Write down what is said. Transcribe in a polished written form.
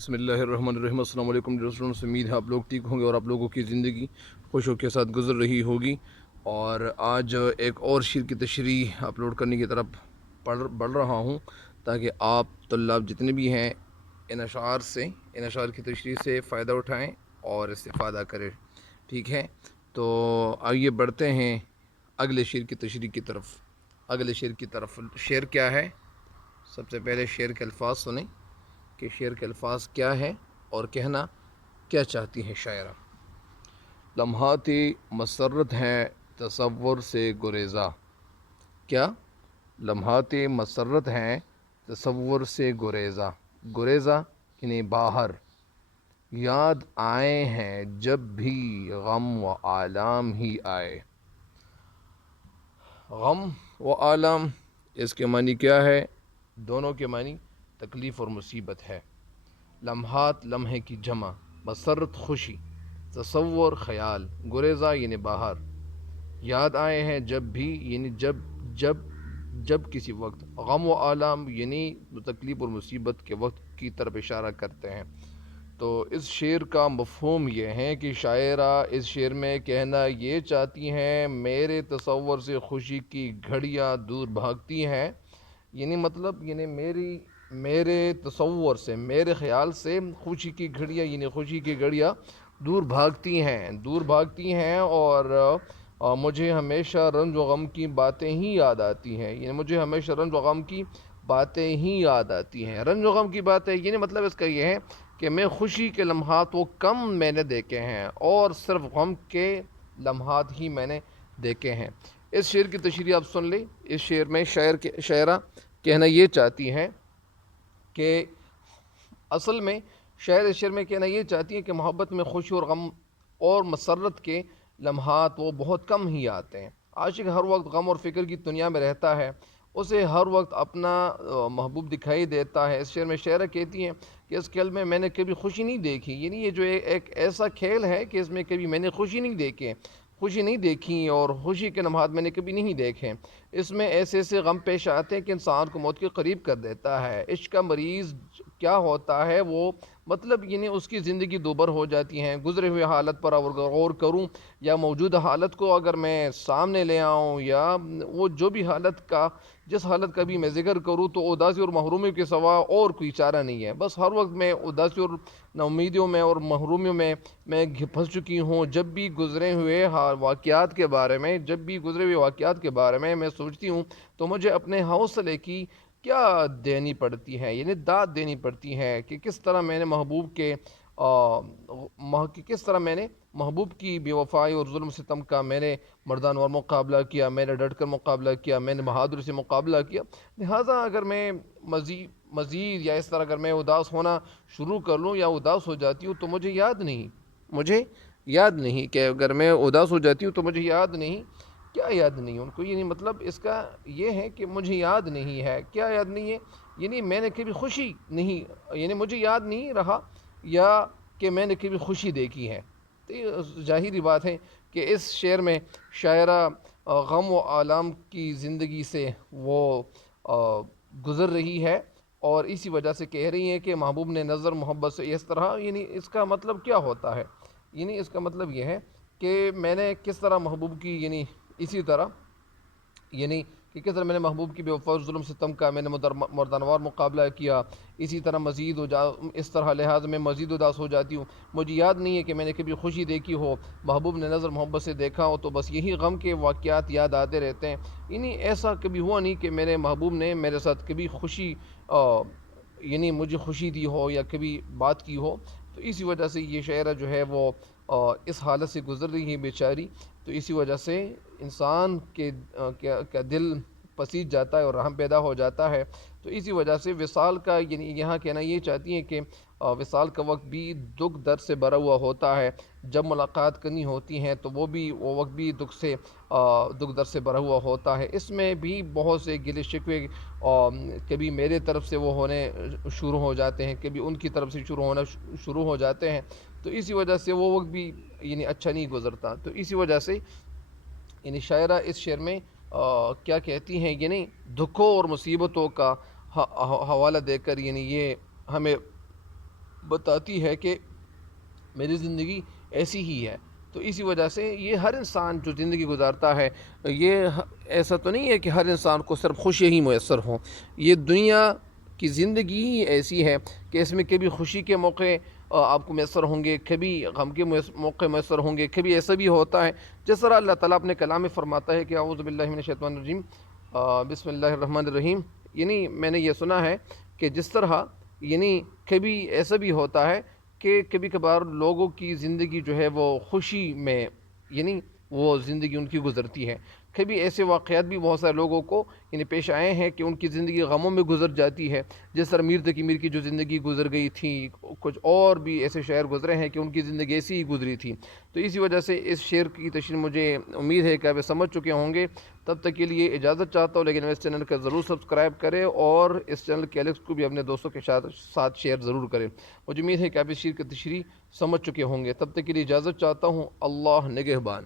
بسم اللہ الرحمن الرحیم۔ السلام علیکم دوستوں، سے امید ہے آپ لوگ ٹھیک ہوں گے اور آپ لوگوں کی زندگی خوشیوں کے ساتھ گزر رہی ہوگی۔ اور آج ایک اور شعر کی تشریح اپلوڈ کرنے کی طرف بڑھ رہا ہوں تاکہ آپ طلاب جتنے بھی ہیں ان اشعار کی تشریح سے فائدہ اٹھائیں اور استفادہ کریں، ٹھیک ہے؟ تو آئیے بڑھتے ہیں اگلے شعر کی تشریح کی طرف۔ شعر کیا ہے؟ سب سے پہلے شعر کے الفاظ سنیں کہ شعر کے الفاظ کیا ہے اور کہنا کیا چاہتی ہے شاعرہ۔ لمحات مسرت ہیں تصور سے گریزہ، کیا؟ لمحات مسرت ہیں تصور سے گریزہ، گریزہ یعنی باہر، یاد آئے ہیں جب بھی غم و آلام ہی آئے۔ غم و آلام اس کے معنی کیا ہے؟ دونوں کے معنی تکلیف اور مصیبت ہے۔ لمحات لمحے کی جمع، مسرت خوشی، تصور خیال، گریزہ یعنی باہر، یاد آئے ہیں جب بھی یعنی جب کسی وقت، غم و آلام یعنی تکلیف اور مصیبت کے وقت کی طرف اشارہ کرتے ہیں۔ تو اس شعر کا مفہوم یہ ہے کہ شاعرہ اس شعر میں کہنا یہ چاہتی ہیں میرے تصور سے خوشی کی گھڑیاں دور بھاگتی ہیں، یعنی مطلب میرے تصور سے، میرے خیال سے خوشی کی گھڑیاں یعنی خوشی کی گھڑیاں دور بھاگتی ہیں اور مجھے ہمیشہ رنج و غم کی باتیں ہی یاد آتی ہیں، یعنی مجھے ہمیشہ رنج و غم کی باتیں ہی یاد آتی ہیں۔ رنج و غم کی باتیں یعنی مطلب اس کا یہ ہے کہ میں خوشی کے لمحات وہ کم میں نے دیکھے ہیں اور صرف غم کے لمحات ہی میں نے دیکھے ہیں۔ اس شعر کی تشریح آپ سن لیں۔ اس شعر میں شاعرہ کہنا یہ چاہتی ہیں کہ اصل میں شاعر اس شعر میں کہنا یہ چاہتی ہیں کہ محبت میں خوشی اور غم اور مسرت کے لمحات وہ بہت کم ہی آتے ہیں۔ عاشق ہر وقت غم اور فکر کی دنیا میں رہتا ہے، اسے ہر وقت اپنا محبوب دکھائی دیتا ہے۔ اس شعر میں شاعرہ کہتی ہیں کہ اس کھیل میں نے کبھی خوشی نہیں دیکھی، یعنی یہ جو ایک ایسا کھیل ہے کہ اس میں کبھی میں نے خوشی نہیں دیکھی اور خوشی کے لمحات میں نے کبھی نہیں دیکھے۔ اس میں ایسے غم پیش آتے ہیں کہ انسان کو موت کے قریب کر دیتا ہے۔ عشق کا مریض کیا ہوتا ہے وہ مطلب یعنی اس کی زندگی دوبر ہو جاتی ہیں۔ گزرے ہوئے حالت پر اگر غور کروں یا موجودہ حالت کو اگر میں سامنے لے آؤں یا وہ جو بھی جس حالت کا بھی میں ذکر کروں تو اداسی اور محرومی کے سوا اور کوئی چارہ نہیں ہے۔ بس ہر وقت میں اداسی اور ناامیدیوں میں اور محرومیوں میں پھنس چکی ہوں۔ جب بھی گزرے ہوئے واقعات کے بارے میں میں سوچتی ہوں تو مجھے اپنے حوصلے کی کیا دینی پڑتی ہے، یعنی داد دینی پڑتی ہے کہ کس طرح میں نے محبوب کی بے وفائی اور ظلم ستم کا میں نے مردانوار مقابلہ کیا، میں نے ڈٹ کر مقابلہ کیا، میں نے بہادری سے مقابلہ کیا۔ لہٰذا اگر میں مزید یا اس طرح اگر میں اداس ہونا شروع کر لوں یا اداس ہو جاتی ہوں تو مجھے یاد نہیں کہ اگر میں اداس ہو جاتی ہوں تو مجھے یاد نہیں، کیا یاد نہیں ان کو، یعنی مطلب اس کا یہ ہے کہ مجھے یاد نہیں ہے، کیا یاد نہیں ہے، یعنی میں نے کبھی خوشی نہیں، یعنی مجھے یاد نہیں رہا یا کہ میں نے کبھی خوشی دیکھی ہے۔ تو یہ ظاہری بات ہے کہ اس شعر میں شاعرہ غم و آلام کی زندگی سے وہ گزر رہی ہے اور اسی وجہ سے کہہ رہی ہے کہ محبوب نے نظر محبت سے اس طرح، یعنی اس کا مطلب کیا ہوتا ہے، یعنی اس کا مطلب یہ ہے کہ میں نے کس طرح محبوب کی، یعنی اسی طرح یعنی کہ کس طرح میں نے محبوب کی بے وفا اور ظلم ستم کا میں نے مردانوار مقابلہ کیا، اسی طرح اس طرح لحاظ میں مزید اداس ہو جاتی ہوں۔ مجھے یاد نہیں ہے کہ میں نے کبھی خوشی دیکھی ہو، محبوب نے نظر محبت سے دیکھا ہو تو بس یہی غم کے واقعات یاد آتے رہتے ہیں، یعنی ایسا کبھی ہوا نہیں کہ میرے محبوب نے میرے ساتھ کبھی خوشی یعنی مجھے خوشی دی ہو یا کبھی بات کی ہو۔ تو اسی وجہ سے یہ شاعرہ جو ہے وہ اس حالت سے گزر رہی ہے بیچاری، تو اسی وجہ سے انسان کا دل پسیج جاتا ہے اور رحم پیدا ہو جاتا ہے۔ تو اسی وجہ سے وصال کا یعنی یہاں کہنا یہ چاہتی ہیں کہ وصال کا وقت بھی دکھ درد سے بھرا ہوا ہوتا ہے، جب ملاقات کرنی ہوتی ہیں تو وہ وقت بھی دکھ درد سے بھرا ہوا ہوتا ہے۔ اس میں بھی بہت سے گلے شکوے کبھی میرے طرف سے وہ ہونے شروع ہو جاتے ہیں، کبھی ان کی طرف سے شروع ہو جاتے ہیں، تو اسی وجہ سے وہ وقت بھی یعنی اچھا نہیں گزرتا۔ تو اسی وجہ سے یعنی شاعرہ اس شعر میں کیا کہتی ہیں، یعنی دکھوں اور مصیبتوں کا حوالہ دے کر یعنی یہ ہمیں بتاتی ہے کہ میری زندگی ایسی ہی ہے۔ تو اسی وجہ سے یہ ہر انسان جو زندگی گزارتا ہے، یہ ایسا تو نہیں ہے کہ ہر انسان کو صرف خوشی ہی میسر ہوں۔ یہ دنیا کی زندگی ہی ایسی ہے کہ اس میں کبھی خوشی کے موقع آپ کو میسر ہوں گے، کبھی غم کے موقع میسر ہوں گے، کبھی ایسا بھی ہوتا ہے جس طرح اللہ تعالیٰ اپنے کلام میں فرماتا ہے کہ اعوذ باللہ من الشیطان الرجیم، بسم اللہ الرحمن الرحیم۔ یعنی میں نے یہ سنا ہے کہ جس طرح یعنی کبھی ایسا بھی ہوتا ہے کہ کبھی کبھار لوگوں کی زندگی جو ہے وہ خوشی میں یعنی وہ زندگی ان کی گزرتی ہے، کبھی ایسے واقعات بھی بہت سارے لوگوں کو یعنی پیش آئے ہیں کہ ان کی زندگی غموں میں گزر میر ہے، جس طرح میر تقی میر کی جو زندگی گزر گئی تھی، کچھ اور بھی ایسے شعر گزرے ہیں کہ ان کی زندگی ایسی ہی گزری تھی۔ تو اسی وجہ سے اس شعر کی تشریح مجھے امید ہے کہ آپ سمجھ چکے ہوں گے۔ تب تک کے لیے اجازت چاہتا ہوں، لیکن اس چینل کا ضرور سبسکرائب کریں اور اس چینل کے لنکس کو بھی اپنے دوستوں کے ساتھ شیئر ضرور کریں۔ مجھے امید ہے کہ آپ اس شعر کی تشریح سمجھ چکے ہوں گے۔ تب تک کے لیے اجازت چاہتا ہوں۔ اللہ نگہبان۔